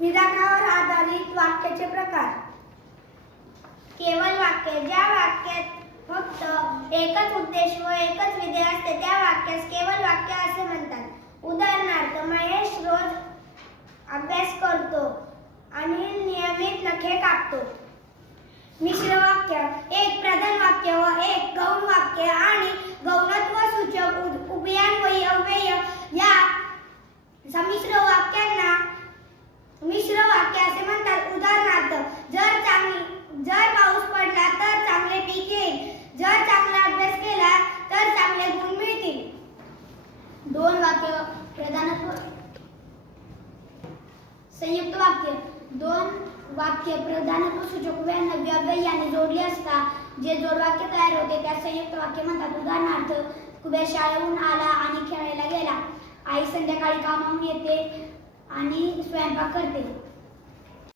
विधानावर आधारित वाक्याचे प्रकार. केवळ वाक्य. ज्या वाक्यात फक्त एकच उद्देश व एकच विधेय असते त्या वाक्यास केवळ वाक्य असे म्हणतात. उदाहरणार्थ, महेश रोज अभ्यास करतो आणि नियमित नखे कापतो. मिश्र वाक्य. एक प्रधान वाक्य व एक गौण वाक्य आणि गौणत्व सूचक उभयान्वयी अव्यय या संमिश्र वाक्यांना मिश्र वाक्य असे म्हणतात. उदाहरणार्थ, जर पाऊस पडला तर चांगले पीक येईल. जर चांगला अभ्यास केला तर चांगले गुण मिळतील. दोन वाक्य प्रधानत्व संयुक्त वाक्य. दोन वाक्य प्रधानत्व सूचक उभयान्वयी अव्यय यांनी जोडली असता जे जोडवाक्य तयार होते त्यास संयुक्त वाक्य म्हणतात. उदाहरणार्थ, कुबेर शाळेहून आला आणि खेळायला गेला. आई संध्याकाळी कामावून येते आणि स्वयंपाक करते.